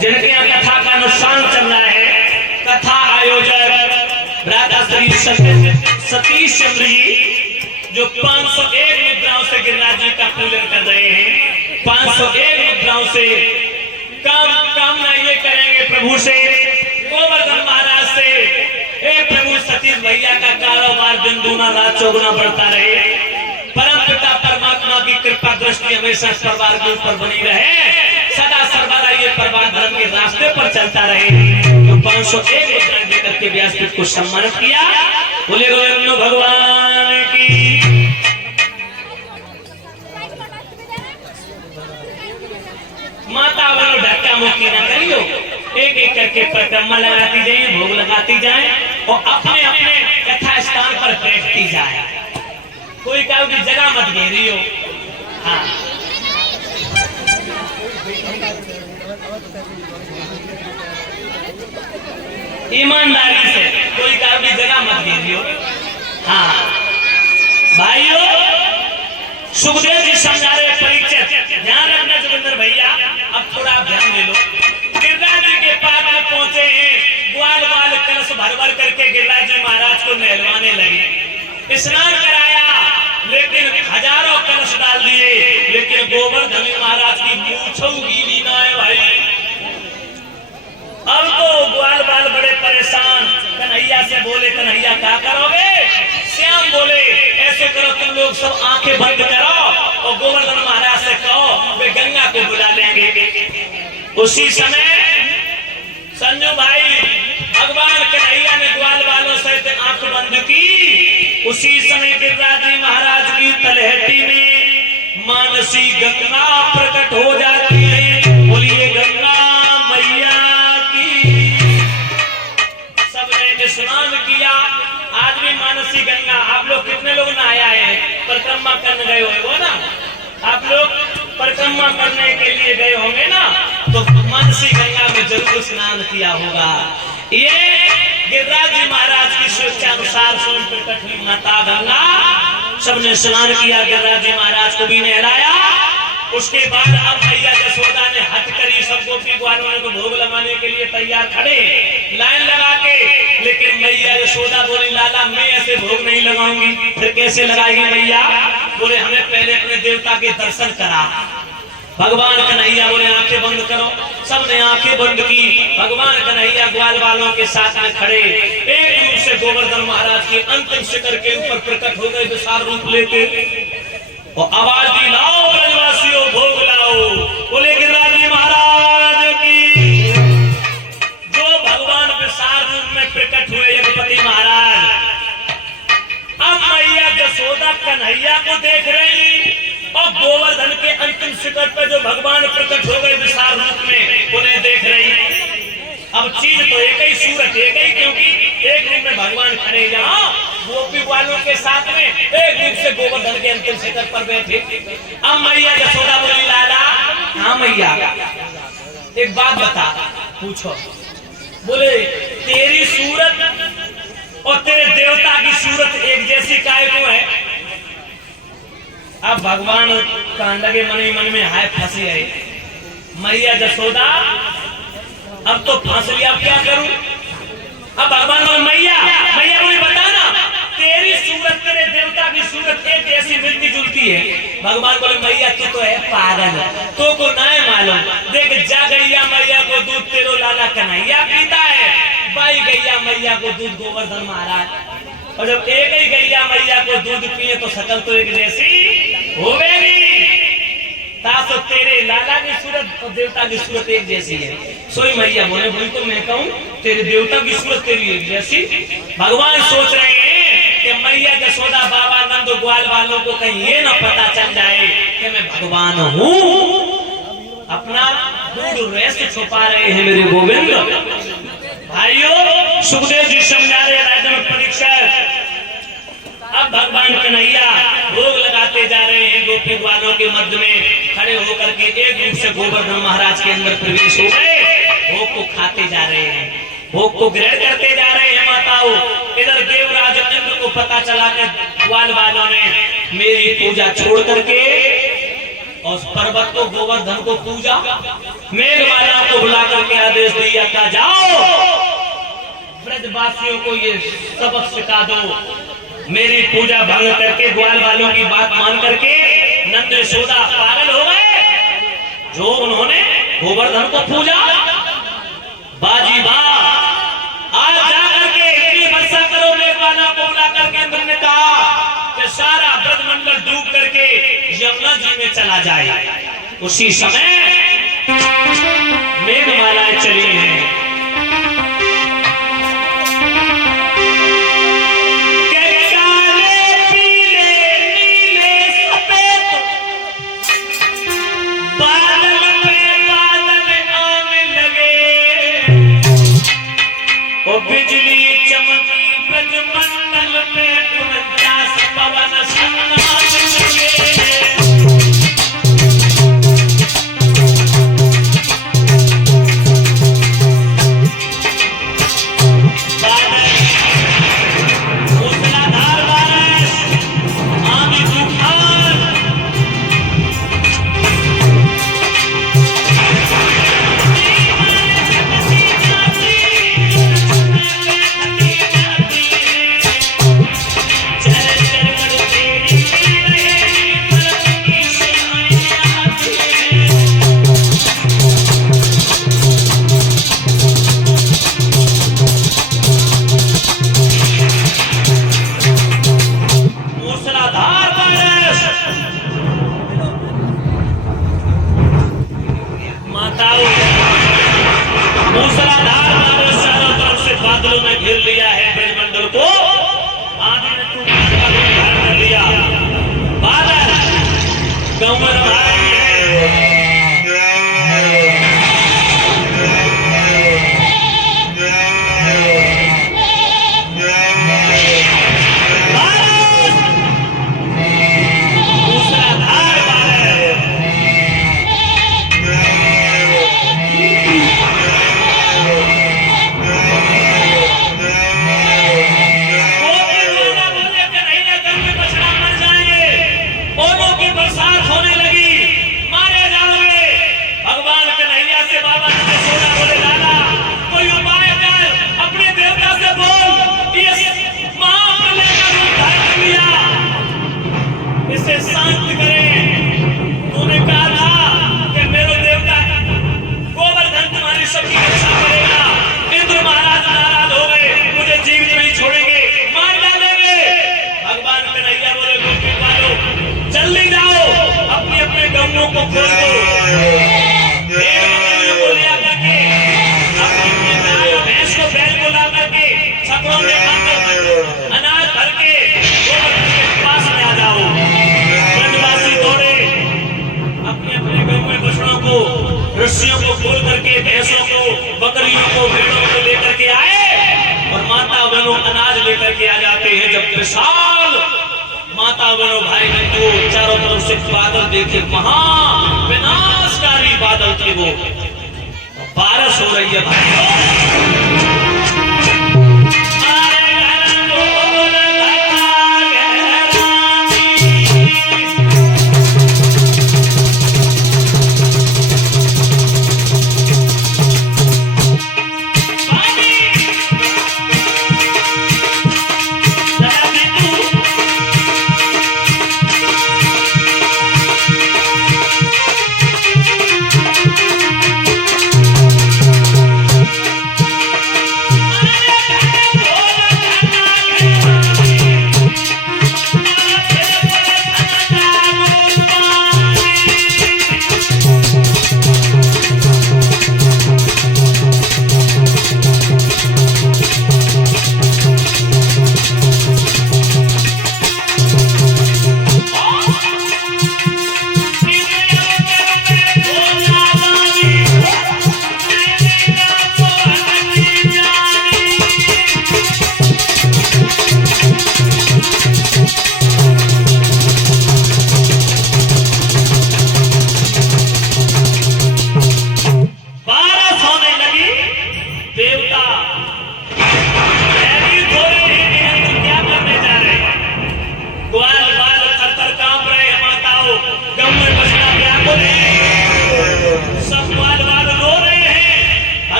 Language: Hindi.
जिनके यहाँ कथा का अनुष्ठान चल रहा है, कथा आयोजक राजा श्री सतीश चंद्र जी जो 501 मुद्राओं से गिरिराज जी का पूजन कर रहे हैं। 501 मुद्राओं से कामना ये करेंगे प्रभु से, गोवर्धन महाराज से, हे प्रभु सतीश भैया का कारोबार दिन दूना रात चौगुना बढ़ता रहे। परम पिता परमात्मा की कृपा दृष्टि हमेशा परिवार के ऊपर बनी रहे, सदा सर्वदा ये परिवार धर्म के रास्ते पर चलता रहे। तो 501 मुद्रा देकर के व्यासपीठ को सम्मानित किया। बोले गोविंद भगवान की। माता बोलो धक्का मुक्की ना करियो, एक एक करके परिक्रमा लगाती जाए, भोग लगाती जाए और अपने अपने कथा स्थान पर बैठती जाए। कोई कहो कि जगह मत घेरियो। हाँ, ईमानदारी से कोई कहो कि जगह मत घेरियो। हाँ भाइयों, सुखदेव जी समझा रहे परिचय, ध्यान रखना जोगिंदर भैया। अब थोड़ा ध्यान दे लो। गिरिराज जी के पास में पहुंचे हैं, ग्वाल बाल कलश भर भर करके गिरिराज जी महाराज को नहलवाने लगे। स्नान कराया, लेकिन हजारों कलश डाल दिए, लेकिन गोवर्धन महाराज की मूंछों गीली ना है भाई। अब तो ग्वाल बाल बड़े परेशान, कन्हैया से बोले कन्हैया क्या करोगे? श्याम बोले ऐसे करो तुम लोग सब आंखें बंद करो और गोवर्धन महाराज से कहो वे गंगा को बुला लेंगे। उसी समय संजू भाई भगवान कन्हैया ने ग्वाल बालों से आंख बंद की। उसी समय गिरिराज जी महाराज की तलहटी में मानसी गंगा प्रकट हो जाती है। बोलिए गंगा मैया की। सबने स्नान किया। आज भी मानसी गंगा, आप लोग कितने लोग नहाया है? परिक्रमा करने गए हो ना आप लोग? परिक्रमा करने के लिए गए होंगे ना, तो मानसी गंगा में जरूर स्नान किया होगा। ये गिरिराज जी महाराज की स्वेच्छा अनुसार स्वयं प्रकट हुई माता गंगा। सबने स्नान किया, गिरिराज जी महाराज को भी नहलाया। उसके बाद अब मैया यशोदा ने हट करी, सब गोपी ग्वालों को भोग लगाने के लिए तैयार खड़े लाइन लगा के। लेकिन मैया यशोदा बोली लाला मैं ऐसे भोग नहीं लगाऊंगी। फिर कैसे लगाएगी मैया? बोले हमें पहले अपने देवता के दर्शन करा। भगवान कन्हैया बोले आंखें बंद करो। सबने आंखें बंद की। भगवान कन्हैया ग्वाल बालों के साथ में खड़े एक रूप से गोवर्धन महाराज के अंतिम शिखर के ऊपर प्रकट हो गए विशाल रूप लेके और आवाज दी लाओ ब्रजवासियों भोग लाओ। बोले गिरिराज जी महाराज की। जो भगवान विशाल रूप में प्रकट हुए यज्ञपति महाराज, अब मैया यशोदा कन्हैया को देख रही और गोवर्धन के अंतिम शिखर पर जो भगवान प्रकट हो गए विशाल रूप में उन्हें देख रही। अब चीज तो एक ही, सूरत एक ही, क्योंकि एक रूप में भगवान खड़े जहाँ गोपी वालों के साथ में एक रूप से गोवर्धन के अंतिम शिखर पर बैठे। अब मैया यशोदा बोली लाला। हाँ मैया एक बात बता। पूछो। बोले तेरी सूरत और तेरे देवता की सूरत एक जैसी काहे को है? अब भगवान कहने लगे मन ही मन में हाय फंसी है मैया यशोदा, अब तो फंस लिया, अब क्या करूं? अब भगवान बोले मैया बोले बता ना, तेरी सूरत तेरे देवता की सूरत एक जैसी मिलती जुलती है। भगवान बोले मैया तू तो है पागल, तो को ना है मालूम। देख जा गैया मैया को दूध तेरो लाला कन्हैया पीता है, बाई गैया मैया को दूध गोवर्धन महाराज। और जब एक ही गैया मैया को दूध पिए तो शकल तो एक जैसी होगी। तासो तेरे लाला की सूरत और देवता की सूरत एक जैसी है। सोई मैया बोले बोली तो मैं कहूँ तेरे देवता की सूरत तेरी एक जैसी। भगवान सोच रहे हैं कि मैया यशोदा बाबा नंद ग्वाल वालों को कहीं ये ना पता चल जाए कि मैं भगवान हूँ। अपना दूध रेस्ट छुपा रहे हैं मेरे गोविंद। भाइयों सुखदेव जी समझा रहे राजन परीक्षा। अब भगवान कन्हैया भोग लगाते जा रहे हैं। गोपी ग्वालों के मध्य में खड़े होकर के एक रूप से गोवर्धन महाराज के अंदर प्रवेश हो गए। भोग को खाते जा रहे हैं, भोग को ग्रहण करते जा रहे हैं माताओं। इधर देवराज इंद्र को पता चला कि ग्वाल वालों ने मेरी पूजा छोड़ करके और पर्वत को गोवर्धन को पूजा, मेघमाला को को बुला करके आदेश दिया था, जाओ ब्रजवासियों को ये सबक सिखा दो। मेरी पूजा भंग करके ग्वाल वालों की बात मान करके नंद यशोदा पागल हो गए। जो उन्होंने गोवर्धन को पूजा, बाजी बा आज जाकर के इतनी वर्षा करो, मेघवाना को बुला करके इंद्र ने कहा कि सारा ब्रजमंडल डूब करके यमुना जी में चला जाए। उसी समय मेघमालाएं चली हैं। बिजली चमकी ब्रजमंडल में 49 पवन सन्नाट लगे। रस्सियों को खोल करके भैंसों को, बकरियों को, भेड़ों को लेकर के आए और माता बहनों अनाज लेकर के आ जाते हैं। जब विशाल माता बहनों भाई बंधु चारों तरफ से बादल देखे, महा विनाशकारी बादल थे वो, बारिश हो रही है भाई।